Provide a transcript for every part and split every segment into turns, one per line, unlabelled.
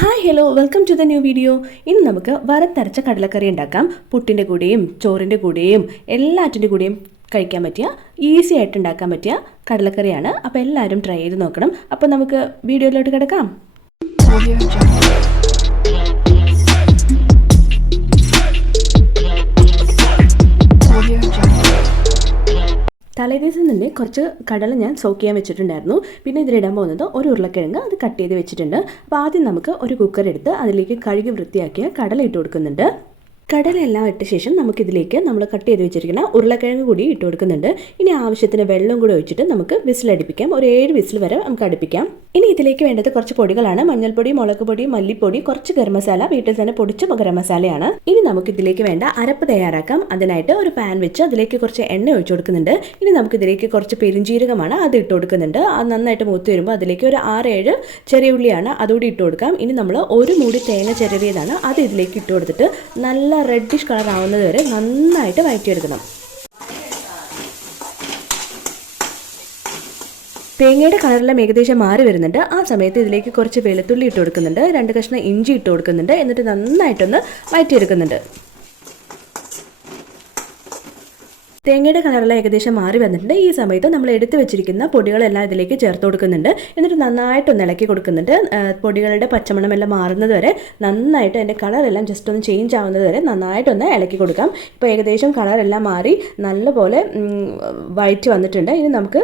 Hi hello welcome to the new video ഇന്ന് നമുക്ക് വരത്തരച്ച കടലക്കറി ഉണ്ടാക്കാം. പുട്ടിന്റെ കൂടെയും ചോറിന്റെ കൂടെയും എല്ലാറ്റിന്റെ കൂടെയും കഴിക്കാൻ പറ്റിയ ഈസി ആയിട്ട് ഉണ്ടാക്കാൻ പറ്റിയ കടലക്കറിയാണ്. അപ്പോൾ എല്ലാവരും ട്രൈ ചെയ്ത് നോക്കണം. അപ്പോൾ നമുക്ക് വീഡിയോയിലോട്ട് കിടക്കാം. തലേദിവസം തന്നെ കുറച്ച് കടല ഞാൻ സോക്ക് ചെയ്യാൻ വെച്ചിട്ടുണ്ടായിരുന്നു. പിന്നെ ഇതിലിടാൻ പോകുന്നത് ഒരു ഉരുളക്കിഴങ്ങ് അത് കട്ട് ചെയ്ത് വെച്ചിട്ടുണ്ട്. അപ്പോൾ ആദ്യം നമുക്ക് ഒരു കുക്കർ എടുത്ത് അതിലേക്ക് കഴുകി വൃത്തിയാക്കിയ കടല ഇട്ട് കൊടുക്കുന്നുണ്ട്. കടലെല്ലാം ഇട്ട ശേഷം നമുക്കിതിലേക്ക് നമ്മൾ കട്ട് ചെയ്ത് വെച്ചിരിക്കുന്ന ഉരുളക്കിഴങ്ങ് കൂടി ഇട്ട് കൊടുക്കുന്നുണ്ട്. ഇനി ആവശ്യത്തിന് വെള്ളം കൂടി ഒഴിച്ചിട്ട് നമുക്ക് വിസിലടിപ്പിക്കാം. ഒരു ഏഴ് വിസിൽ വരെ നമുക്ക് അടുപ്പിക്കാം. ഇനി ഇതിലേക്ക് വേണ്ടത് കുറച്ച് പൊടികളാണ്. മഞ്ഞൾപ്പൊടി മുളക് പൊടി മല്ലിപ്പൊടി കുറച്ച് ഗരം മസാല വീട്ടിൽ തന്നെ പൊടിച്ച ഗരം മസാലയാണ്. ഇനി നമുക്ക് ഇതിലേക്ക് വേണ്ട അരപ്പ് തയ്യാറാക്കാം. അതിനായിട്ട് ഒരു പാൻ വെച്ച് അതിലേക്ക് കുറച്ച് എണ്ണ ഒഴിച്ചു കൊടുക്കുന്നുണ്ട്. ഇനി നമുക്ക് ഇതിലേക്ക് കുറച്ച് പെരിഞ്ജീരകമാണ് അത് ഇട്ട് കൊടുക്കുന്നുണ്ട്. അത് നന്നായിട്ട് മൂത്ത് വരുമ്പോൾ അതിലേക്ക് ഒരു ആറ് ഏഴ് ചെറിയ ഉള്ളിയാണ് അതുകൂടി ഇട്ട് കൊടുക്കാം. ഇനി നമ്മൾ ഒരു മൂടി തേങ്ങ ചിരവിയതാണ് അത് ഇതിലേക്ക് ഇട്ട് കൊടുത്തിട്ട് നല്ല റെഡിഷ് കളർ ആവുന്നത് വരെ നന്നായിട്ട് വഴറ്റിയെടുക്കണം. തേങ്ങയുടെ കളറെല്ലാം ഏകദേശം മാറി വരുന്നുണ്ട്. ആ സമയത്ത് ഇതിലേക്ക് കുറച്ച് വെളുത്തുള്ളി ഇട്ട് കൊടുക്കുന്നുണ്ട്. രണ്ട് കഷ്ണം ഇഞ്ചി ഇട്ട് കൊടുക്കുന്നുണ്ട്. എന്നിട്ട് നന്നായിട്ടൊന്ന് വഴറ്റിയെടുക്കുന്നുണ്ട് തേങ്ങയുടെ കളറെല്ലാം ഏകദേശം മാറി വന്നിട്ടുണ്ട്. ഈ സമയത്ത് നമ്മൾ എടുത്തു വെച്ചിരിക്കുന്ന പൊടികളെല്ലാം ഇതിലേക്ക് ചേർത്ത് കൊടുക്കുന്നുണ്ട്. എന്നിട്ട് നന്നായിട്ടൊന്ന് ഇളക്കി കൊടുക്കുന്നുണ്ട്. പൊടികളുടെ പച്ചമണം എല്ലാം മാറുന്നത് വരെ നന്നായിട്ട് അതിന്റെ കളറെല്ലാം ജസ്റ്റ് ഒന്ന് ചേഞ്ച് ആവുന്നത് വരെ നന്നായിട്ടൊന്ന് ഇളക്കി കൊടുക്കാം. ഇപ്പോൾ ഏകദേശം കളറെല്ലാം മാറി നല്ലപോലെ വൈറ്റ് വന്നിട്ടുണ്ട്. ഇനി നമുക്ക്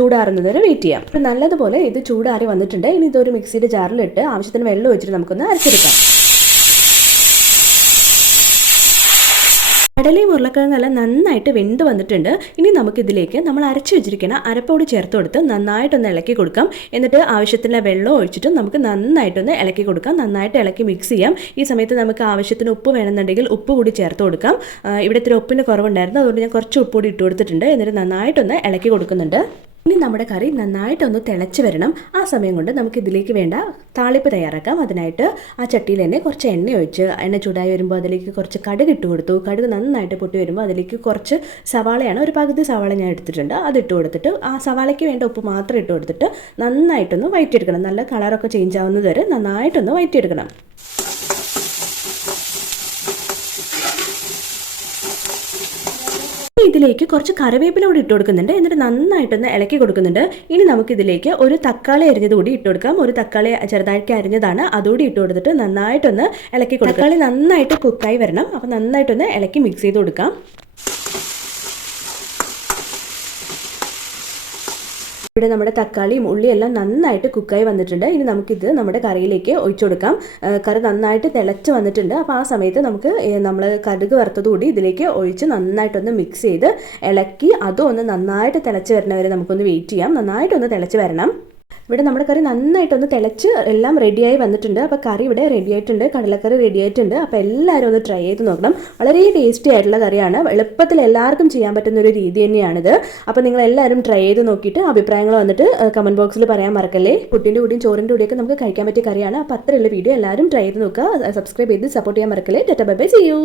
ചൂടാറുന്നത് വരെ വെയിറ്റ് ചെയ്യാം. അപ്പോൾ നല്ലതുപോലെ ഇത് ചൂടാറി വന്നിട്ടുണ്ട്. ഇനി ഇതൊരു മിക്സിയുടെ ജാറിലിട്ട് ആവശ്യത്തിന് വെള്ളം ഒഴിച്ചിട്ട് നമുക്കൊന്ന് അരച്ചെടുക്കാം. കടലയും ഉരുളക്കിഴങ്ങെല്ലാം നന്നായിട്ട് വെന്ത് വന്നിട്ടുണ്ട്. ഇനി നമുക്കിതിലേക്ക് നമ്മൾ അരച്ച് വെച്ചിരിക്കുന്ന അരപ്പോട് ചേർത്ത് കൊടുത്ത് നന്നായിട്ടൊന്ന് ഇളക്കി കൊടുക്കാം. എന്നിട്ട് ആവശ്യത്തിന് വെള്ളം ഒഴിച്ചിട്ട് നമുക്ക് നന്നായിട്ടൊന്ന് ഇളക്കി കൊടുക്കാം. നന്നായിട്ട് ഇളക്കി മിക്സ് ചെയ്യാം. ഈ സമയത്ത് നമുക്ക് ആവശ്യത്തിന് ഉപ്പ് വേണമെന്നുണ്ടെങ്കിൽ ഉപ്പ് കൂടി ചേർത്ത് കൊടുക്കാം. ഇവിടെ ഇത്തിരി ഉപ്പിന്റെ കുറവുണ്ടായിരുന്നു. അതുകൊണ്ട് ഞാൻ കുറച്ച് ഉപ്പ് കൂടി ഇട്ട് കൊടുത്തിട്ടുണ്ട്. എന്നിട്ട് നന്നായിട്ടൊന്ന് ഇളക്കി കൊടുക്കുന്നുണ്ട്. ഇനി നമ്മുടെ കറി നന്നായിട്ടൊന്ന് തിളച്ച് വരണം. ആ സമയം കൊണ്ട് നമുക്ക് ഇതിലേക്ക് വേണ്ട താളിപ്പ് തയ്യാറാക്കാം. അതിനായിട്ട് ആ ചട്ടിയിൽ തന്നെ കുറച്ച് എണ്ണ ഒഴിച്ച് എണ്ണ ചൂടായി വരുമ്പോൾ അതിലേക്ക് കുറച്ച് കടുക് ഇട്ട് കൊടുത്തു. കടുക് നന്നായിട്ട് പൊട്ടി വരുമ്പോൾ അതിലേക്ക് കുറച്ച് സവാളയാണ്. ഒരു പകുതി സവാള ഞാൻ എടുത്തിട്ടുണ്ട്. അത് ഇട്ട് കൊടുത്തിട്ട് ആ സവാളയ്ക്ക് വേണ്ട ഉപ്പ് മാത്രം ഇട്ട് കൊടുത്തിട്ട് നന്നായിട്ടൊന്ന് വയറ്റിയെടുക്കണം. നല്ല കളറൊക്കെ ചേഞ്ച് ആവുന്നത് വരെ നന്നായിട്ടൊന്ന് വഴറ്റിയെടുക്കണം ഇതിലേക്ക് കുറച്ച് കറിവേപ്പില കൂടി ഇട്ട് കൊടുക്കുന്നുണ്ട്. എന്നിട്ട് നന്നായിട്ടൊന്ന് ഇളക്കി കൊടുക്കുന്നുണ്ട്. ഇനി നമുക്ക് ഇതിലേക്ക് ഒരു തക്കാളി അരിഞ്ഞത് കൂടി ഇട്ട് കൊടുക്കാം. ഒരു തക്കാളി ചെറുതായിട്ട് അരിഞ്ഞതാണ്. അതുകൂടി ഇട്ട് കൊടുത്തിട്ട് നന്നായിട്ടൊന്ന് ഇളക്കി കൊടുക്കാം. തക്കാളി നന്നായിട്ട് കുക്കായി വരണം. അപ്പോൾ നന്നായിട്ടൊന്ന് ഇളക്കി മിക്സ് ചെയ്ത് കൊടുക്കാം. ഇവിടെ നമ്മുടെ തക്കാളിയും ഉള്ളിയും എല്ലാം നന്നായിട്ട് കുക്കായി വന്നിട്ടുണ്ട്. ഇനി നമുക്കിത് നമ്മുടെ കറിയിലേക്ക് ഒഴിച്ചു കൊടുക്കാം. കറി നന്നായിട്ട് തിളച്ച് വന്നിട്ടുണ്ട്. അപ്പോൾ ആ സമയത്ത് നമുക്ക് നമ്മൾ കടുക് വറുത്തതുകൂടി ഇതിലേക്ക് ഒഴിച്ച് നന്നായിട്ടൊന്ന് മിക്സ് ചെയ്ത് ഇളക്കി അതും ഒന്ന് നന്നായിട്ട് തിളച്ച് വരുന്നവരെ നമുക്കൊന്ന് വെയിറ്റ് ചെയ്യാം. നന്നായിട്ടൊന്ന് തിളച്ച് വരണം. ഇവിടെ നമ്മുടെ കറി നന്നായിട്ടൊന്ന് തിളച്ച് എല്ലാം റെഡിയായി വന്നിട്ടുണ്ട്. അപ്പോൾ കറി ഇവിടെ റെഡി ആയിട്ടുണ്ട്. കടലക്കറി റെഡി ആയിട്ടുണ്ട്. അപ്പോൾ എല്ലാവരും ഒന്ന് ട്രൈ ചെയ്ത് നോക്കണം. വളരെ ടേസ്റ്റി ആയിട്ടുള്ള കറിയാണ്. എളുപ്പത്തിൽ എല്ലാവർക്കും ചെയ്യാൻ പറ്റുന്ന ഒരു രീതി തന്നെയാണിത്. അപ്പോൾ നിങ്ങൾ എല്ലാവരും ട്രൈ ചെയ്ത് നോക്കിയിട്ട് അഭിപ്രായങ്ങൾ വന്നിട്ട് കമന്റ് ബോക്സിൽ പറയാൻ മറക്കല്ലേ. പുട്ടിന്റെ കൂടിയും ചോറിന്റെ കൂടിയൊക്കെ നമുക്ക് കഴിക്കാൻ പറ്റിയ കറിയാണ്. അപ്പോൾ അത്രയുള്ള വീഡിയോ. എല്ലാവരും ട്രൈ ചെയ്ത് നോക്കുക. സബ്സ്ക്രൈബ് ചെയ്ത് സപ്പോർട്ട് ചെയ്യാൻ മറക്കല്ലേ. ടെറ്റ ബൈ ബൈ ചെയ്യൂ